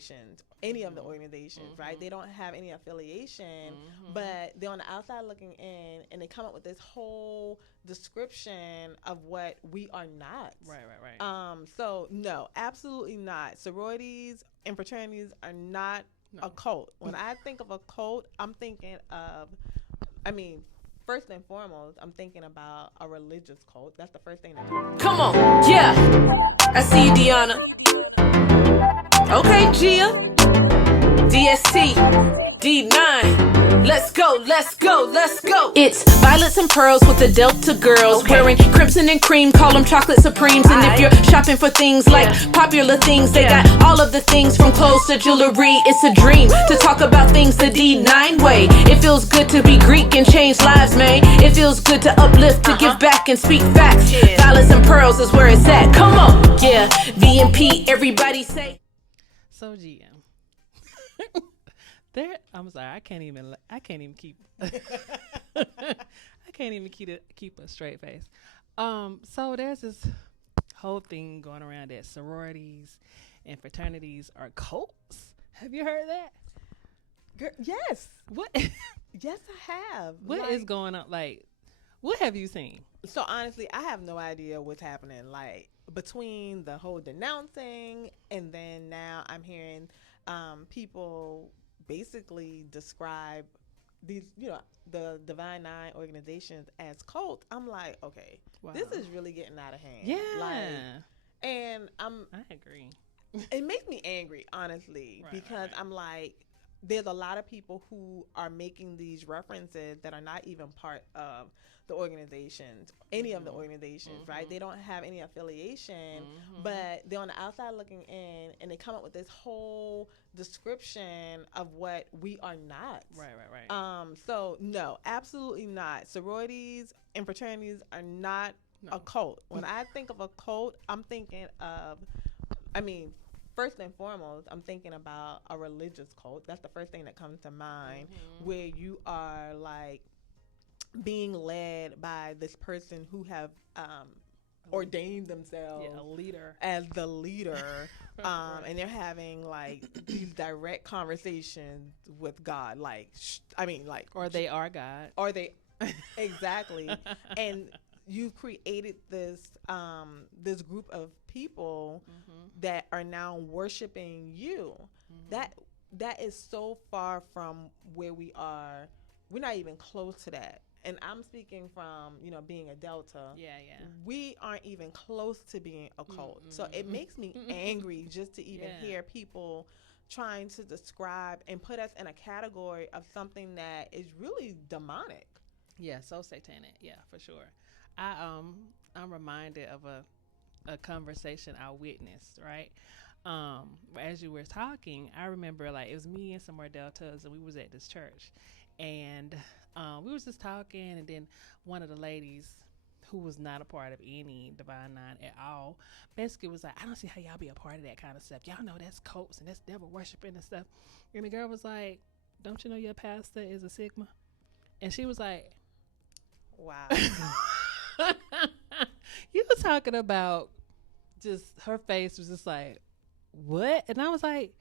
organizations, any of the organizations, right? They don't have any affiliation, but they're on the outside looking in, and they come up with this whole description of what we are not. Right. So no, absolutely not. Sororities and fraternities are not a cult. When I think of a cult, I'm thinking of, first and foremost, I'm thinking about a religious cult. That's the first thing that comes. Come on, yeah. I see you, Deanna. Okay, Gia. DST, D9. Let's go, let's go, let's go. It's violets and pearls with the Delta girls, wearing crimson and cream, call them chocolate supremes. And if you're shopping for things like popular things, they got all of the things from clothes to jewelry. It's a dream to talk about things the D9 way. It feels good to be Greek and change lives, man. It feels good to uplift, to give back and speak facts. Violets and pearls is where it's at. Come on, yeah. VMP, everybody say. So GM. I'm sorry, I can't even keep keep a straight face. So there's this whole thing going around that sororities and fraternities are cults. Have you heard that? Girl, yes. What? Yes, I have. What is going on? Like, what have you seen? So honestly, I have no idea what's happening. Like, between the whole denouncing and then now I'm hearing people basically describe these, the Divine Nine organizations as cults. I'm like, okay, this is really getting out of hand. Yeah. And I agree. It makes me angry, honestly, because I'm like, there's a lot of people who are making these references that are not even part of the organizations, any of the organizations, right? They don't have any affiliation, but they're on the outside looking in, and they come up with this whole description of what we are not. Right. So no, absolutely not. Sororities and fraternities are not a cult. When I think of a cult, I'm thinking of, first and foremost, I'm thinking about a religious cult. That's the first thing that comes to mind, where you are like being led by this person who have ordained themselves a leader as the leader, and they're having like these direct conversations with God, or they are God, or they exactly, and you've created this this group of people that are now worshiping you. That is so far from where we are. We're not even close to that. And I'm speaking from, being a Delta. Yeah. We aren't even close to being a cult. So it makes me angry just to even hear people trying to describe and put us in a category of something that is really demonic. Yeah, so satanic. Yeah, for sure. I'm reminded of a conversation I witnessed, right? As you were talking, I remember like it was me and some more Deltas, and we was at this church, and we was just talking, and then one of the ladies who was not a part of any Divine Nine at all basically was like, I don't see how y'all be a part of that kind of stuff. Y'all know that's cults and that's devil worshiping and stuff. And the girl was like, don't you know your pastor is a Sigma? And she was like, wow. You were talking about, just her face was just like, what? And I was like,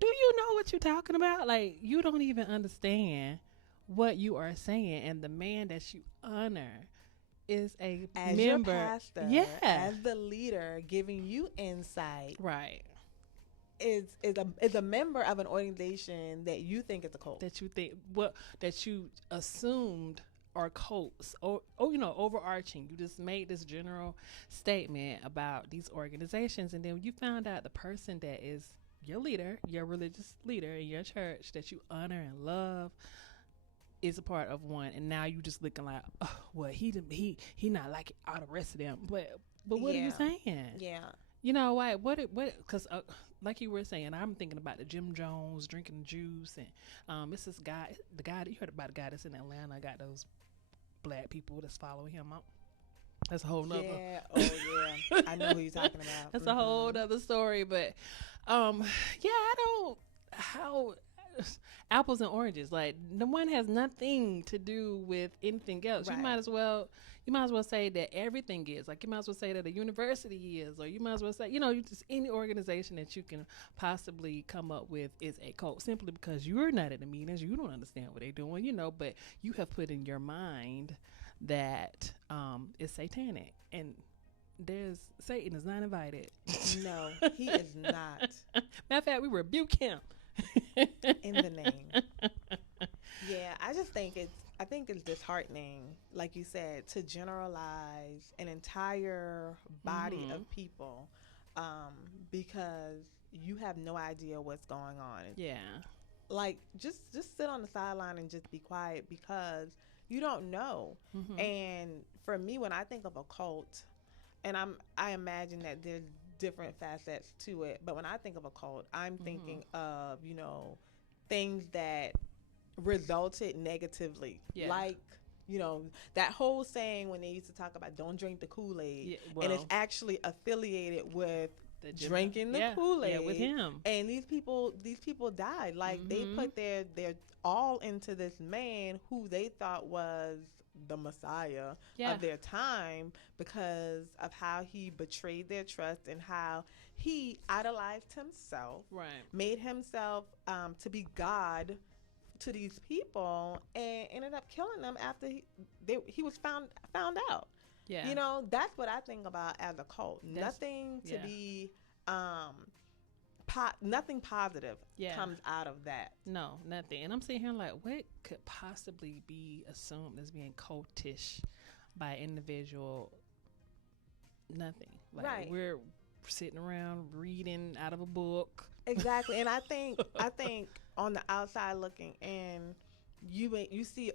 do you know what you're talking about? Like, you don't even understand what you are saying. And the man that you honor is a as member, your pastor, as the leader, giving you insight, right? Is a member of an organization that you think is a cult, that you assumed are cults, or overarching. You just made this general statement about these organizations, and then you found out the person that is your leader, your religious leader in your church that you honor and love, is a part of one, and now you just looking like, oh, well, he not like all the rest of them. But what are you saying? Yeah. You know why? What? Because like you were saying, I'm thinking about the Jim Jones drinking juice, and it's this guy, the guy that you heard about, the guy that's in Atlanta, got those black people that's following him out. That's a whole nother. Yeah. Oh yeah. I know who you're talking about. That's a whole other story, but I don't. apples and oranges. Like the one has nothing to do with anything else. Right. You might as well say that everything is. Like you might as well say that a university is, or you might as well say, just any organization that you can possibly come up with is a cult, simply because you're not at the meetings, you don't understand what they're doing, but you have put in your mind that it's satanic, and Satan is not invited. No, he is not. Matter of fact, we rebuke him. In the name. Yeah, I just think it's disheartening, like you said, to generalize an entire body of people because you have no idea what's going on. Yeah. Like just sit on the sideline and just be quiet because you don't know. And for me, when I think of a cult, and I imagine that there's different facets to it, but when I think of a cult, I'm thinking of things that resulted negatively, like that whole saying when they used to talk about don't drink the Kool-Aid, and it's actually affiliated with drinking the Kool-Aid with him. And these people died. Like they put their all into this man who they thought was the Messiah of their time because of how he betrayed their trust and how he idolized himself, made himself to be God to these people, and ended up killing them after he was found out. Yeah, that's what I think about as a cult. Nothing to be nothing positive comes out of that. No, nothing. And I'm sitting here like, what could possibly be assumed as being cultish by an individual? Nothing. Like we're sitting around reading out of a book. Exactly. And I think on the outside looking in, you see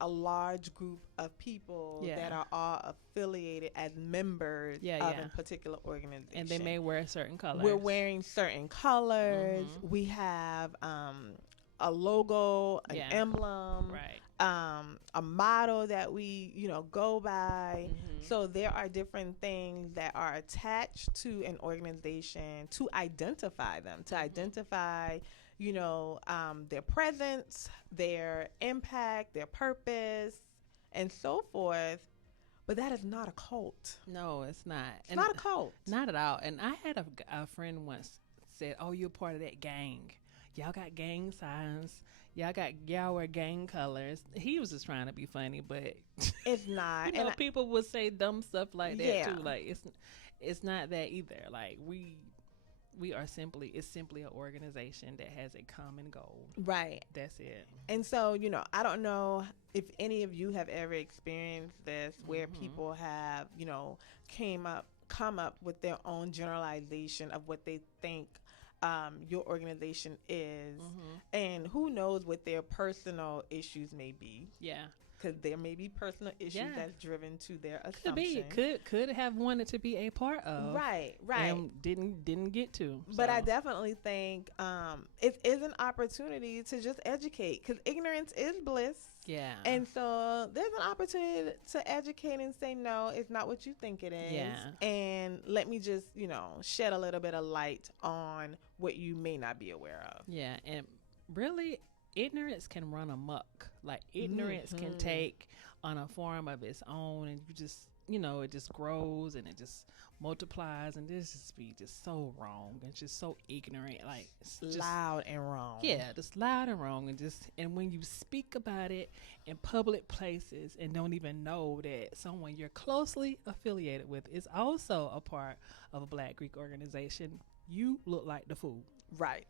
a large group of people that are all affiliated as members of a particular organization, and they may wear certain colors. We're wearing certain colors. We have a logo, an emblem, a motto that we go by. So there are different things that are attached to an organization to identify them, to identify their presence, their impact, their purpose, and so forth. But that is not a cult. No, it's not. It's not a cult. Not at all. And I had a friend once said, "Oh, you're part of that gang. Y'all got gang signs. Y'all wear gang colors." He was just trying to be funny, but it's not. And people would say dumb stuff like that too. Like it's not that either. Like it's simply an organization that has a common goal. Right. That's it. And so, I don't know if any of you have ever experienced this where people have, come up with their own generalization of what they think your organization is, and who knows what their personal issues may be. Yeah. Because there may be personal issues that's driven to their assumption. Could have wanted to be a part of. Right. And didn't get to. But I definitely think it is an opportunity to just educate, because ignorance is bliss. Yeah. And so there's an opportunity to educate and say, no, it's not what you think it is. Yeah. And let me just, shed a little bit of light on what you may not be aware of. Yeah. And really, ignorance can run amok. Like ignorance can take on a form of its own, and you just, it just grows and it just multiplies, and this just be just so wrong and just so ignorant, like it's just loud and wrong. Yeah, just loud and wrong, and when you speak about it in public places and don't even know that someone you're closely affiliated with is also a part of a Black Greek organization, you look like the fool. Right.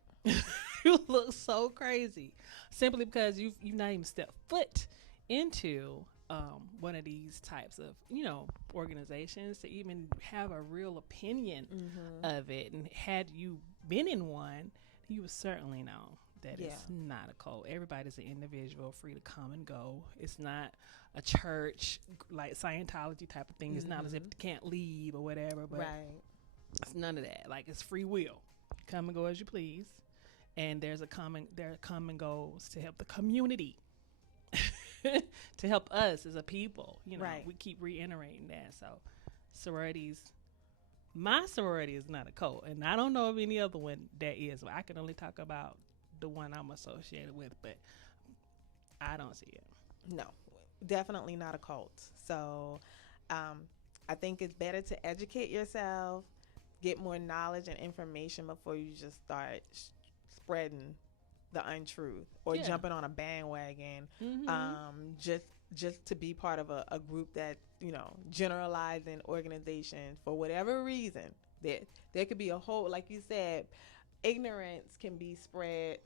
You look so crazy simply because you've not even stepped foot into one of these types of organizations to even have a real opinion of it. And had you been in one, you would certainly know that it's not a cult. Everybody's an individual, free to come and go. It's not a church like Scientology type of thing. It's not as if they can't leave or whatever, but it's none of that. Like, it's free will. Come and go as you please. And there are common goals to help the community, to help us as a people. We keep reiterating that. So my sorority is not a cult, and I don't know of any other one that is. I can only talk about the one I'm associated with, but I don't see it. No, definitely not a cult. So I think it's better to educate yourself, get more knowledge and information before you just start spreading the untruth or jumping on a bandwagon just to be part of a group that, generalizing organizations for whatever reason. There could be a whole, like you said, ignorance can be spread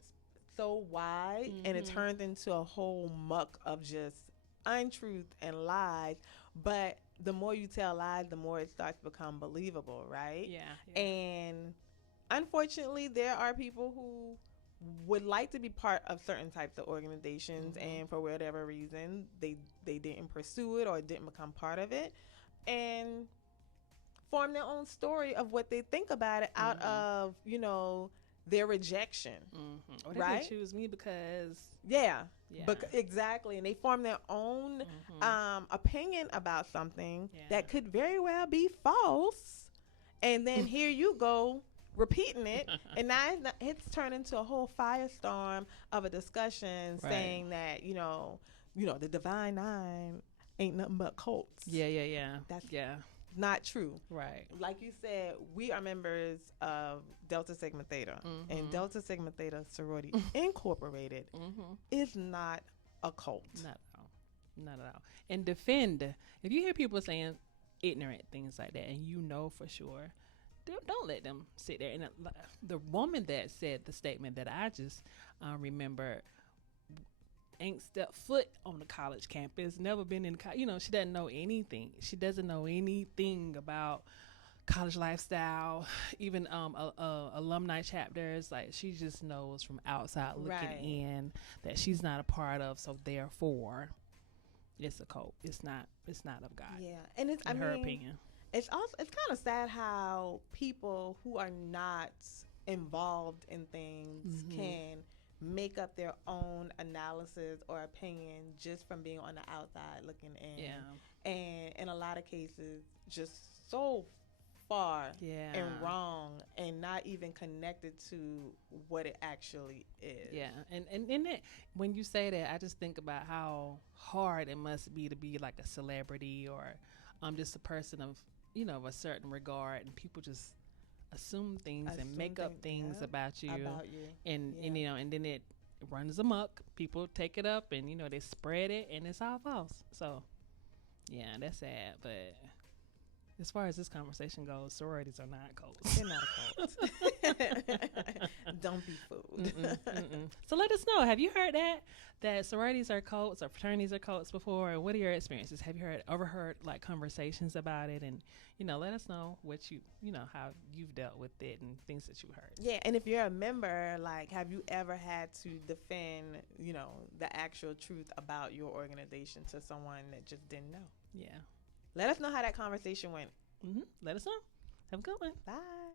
so wide and it turns into a whole muck of just untruth and lies. But the more you tell lies, the more it starts to become believable, right? Yeah. And unfortunately, there are people who would like to be part of certain types of organizations, and for whatever reason, they didn't pursue it or didn't become part of it, and form their own story of what they think about it out of, their rejection. Or they right? didn't choose me because... Yeah. Exactly. And they form their own opinion about something that could very well be false. And then here you go repeating it. And now it's turned into a whole firestorm of a discussion saying that, the Divine Nine ain't nothing but cults. Yeah. That's not true. Right. Like you said, we are members of Delta Sigma Theta, and Delta Sigma Theta Sorority Incorporated is not a cult. Not at all. And defend. If you hear people saying ignorant things like that, and you know for sure, don't let them sit there. And the woman that said the statement that I just remember ain't stepped foot on the college campus, never been in she doesn't know anything. She doesn't know anything about college lifestyle, even alumni chapters. Like, she just knows from outside looking in that she's not a part of, so therefore it's a cult. It's not of God. Yeah. And it's in her opinion. It's kind of sad how people who are not involved in things can make up their own analysis or opinion just from being on the outside looking in. Yeah. And in a lot of cases, just so far and wrong and not even connected to what it actually is. Yeah. And it, when you say that, I just think about how hard it must be to be like a celebrity or just a person of, of a certain regard, and people just assume things and make up things about you. And then it runs amok. People take it up and they spread it, and it's all false. So that's sad. But as far as this conversation goes, sororities are not cults. They're not a cult. Don't be fooled. So let us know, have you heard that sororities are cults or fraternities are cults before? And what are your experiences? Have you overheard like conversations about it? And let us know what how you've dealt with it and things that you heard. Yeah, and if you're a member, like, have you ever had to defend the actual truth about your organization to someone that just didn't know? Yeah. Let us know how that conversation went. Let us know. Have a good one. Bye.